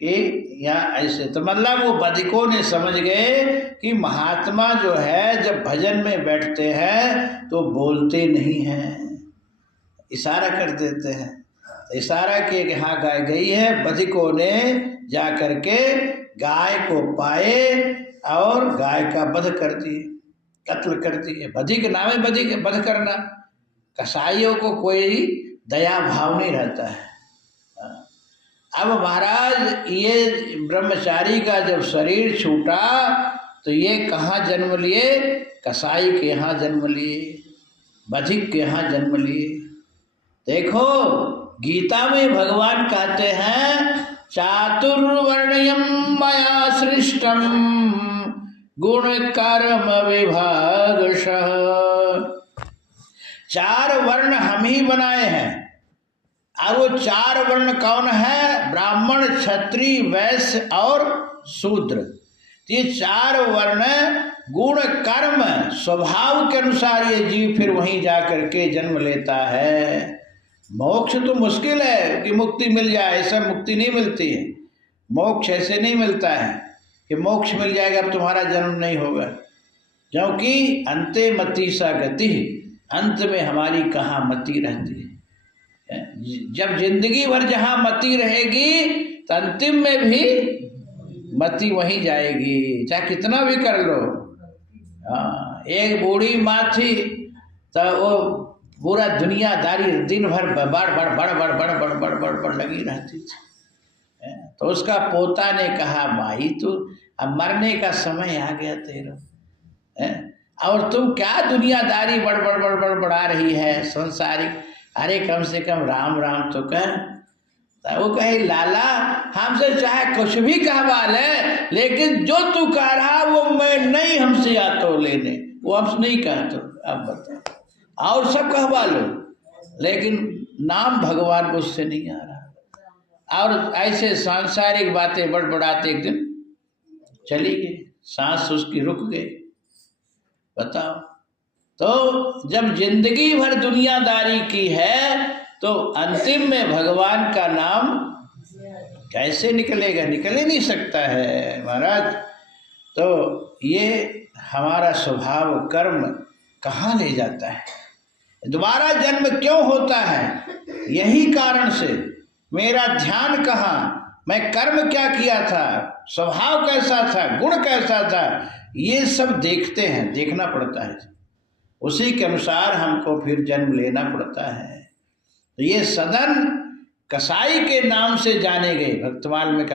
कि या ऐसे, तो मतलब वो बधिकों ने समझ गए कि महात्मा जो है जब भजन में बैठते हैं तो बोलते नहीं हैं, इशारा कर देते हैं। तो इशारा किए कि हाँ गाय गई है, बधिकों ने जा करके गाय को पाए और गाय का वध कर दिए, कत्ल कर दिए। बधिक नाम है, बधिक वध करना। कसाईयों को कोई दया भाव नहीं रहता है। अब महाराज ये ब्रह्मचारी का जब शरीर छूटा तो ये कहाँ जन्म लिए? कसाई के यहाँ जन्म लिए, बधिक के यहाँ जन्म लिए। देखो गीता में भगवान कहते हैं चातुर्वर्ण्यम मया सृष्टम गुण कर्म विभागशः। 4 वर्ण हम ही बनाए हैं। और वो 4 वर्ण कौन है? ब्राह्मण, क्षत्रिय, वैश्य और शूद्र। ये 4 वर्ण गुण कर्म स्वभाव के अनुसार ये जीव फिर वहीं जा करके जन्म लेता है। मोक्ष तो मुश्किल है कि मुक्ति मिल जाए, ऐसा मुक्ति नहीं मिलती है। मोक्ष ऐसे नहीं मिलता है कि मोक्ष मिल जाएगा अब तुम्हारा जन्म नहीं होगा, क्योंकि अंते मति सा गति, अंत में हमारी कहाँ मति रहती है। जब जिंदगी भर जहाँ मति रहेगी तो अंतिम में भी मति वहीं जाएगी, चाहे कितना भी कर लो। एक बूढ़ी माँ थी तो वो पूरा दुनियादारी दिन भर बड़ बड़ बड़ बड़ बड़ बड़ बड़ बड़ बड़ लगी रहती थी। तो उसका पोता ने कहा माई तू अब मरने का समय आ गया तेरा, और तुम क्या दुनियादारी बड़ बड़ बड़ बड़ बढ़ा रही है संसारिक, अरे कम से कम राम राम तो कर। तो वो कहे लाला हमसे चाहे कुछ भी कहवा ले, लेकिन जो तू कह रहा वो मैं नहीं हमसे आता लेने, वो हमसे नहीं कहते। अब बता और सब कहवा लो, लेकिन नाम भगवान को उससे नहीं आ रहा। और ऐसे सांसारिक बातें बड़बड़ाते एक दिन चली गई, सांस उसकी रुक गई। बताओ, तो जब जिंदगी भर दुनियादारी की है तो अंतिम में भगवान का नाम कैसे निकलेगा? निकल ही नहीं सकता है महाराज। तो ये हमारा स्वभाव कर्म कहाँ ले जाता है? दोबारा जन्म क्यों होता है? यही कारण से मेरा ध्यान कहाँ, मैं कर्म क्या किया था, स्वभाव कैसा था, गुण कैसा था, ये सब देखते हैं, देखना पड़ता है। उसी के अनुसार हमको फिर जन्म लेना पड़ता है। तो ये सदन कसाई के नाम से जाने गए। भक्तमाल में